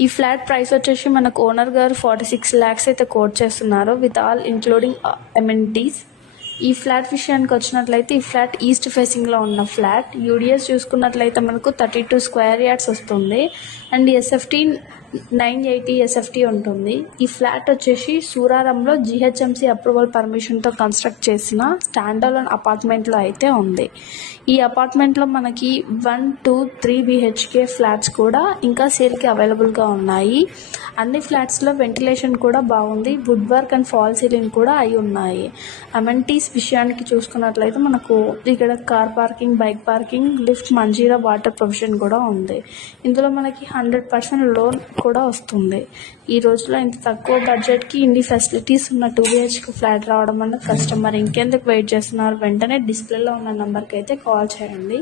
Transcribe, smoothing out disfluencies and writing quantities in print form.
ఈ flat price వచ్చేసి మనకు ఓనర్ గారు 46 lakhs అయితే కోట్ చేస్తున్నారు విత్ ఆల్ ఇంక్లూడింగ్ అమెనిటీస్. ఈ ఫ్లాట్ విషయానికి వచ్చినట్లయితే ఈ ఫ్లాట్ ఈస్ట్ ఫేసింగ్లో ఉన్న ఫ్లాట్. యూడిఎస్ చూసుకున్నట్లయితే మనకు 32 square yards వస్తుంది అండ్ ఎస్ఎఫ్టీ 980 ఎస్ఎఫ్టీ ఉంటుంది. ఈ ఫ్లాట్ వచ్చేసి సూరారంలో జిహెచ్ఎంసీ అప్రూవల్ పర్మిషన్తో కన్స్ట్రక్ట్ చేసిన స్టాండర్డ్ అపార్ట్మెంట్లో అయితే ఉంది. ఈ అపార్ట్మెంట్లో మనకి 1, 2, 3 BHK ఫ్లాట్స్ కూడా ఇంకా సేల్కి అవైలబుల్గా ఉన్నాయి. అన్ని ఫ్లాట్స్లో వెంటిలేషన్ కూడా బాగుంది. Wood work and false ceiling కూడా అయి ఉన్నాయి. అమెనిటీస్ విషయానికి చూసుకున్నట్లయితే మనకు ఇక్కడ car parking, bike parking, lift, Manjeera water provision కూడా ఉంది. ఇందులో మనకి 100% లోన్ కూడా వస్తుంది. ఈ రోజులో ఇంత తక్కువ బడ్జెట్కి ఇన్ని ఫెసిలిటీస్ ఉన్న 2 BHK ఫ్లాట్ రావడం అన్నది కష్టం. మరి ఇంకెందుకు వెయిట్ చేస్తున్నారు? వెంటనే డిస్ప్లేలో ఉన్న నెంబర్కి అయితే కాల్ చేయండి.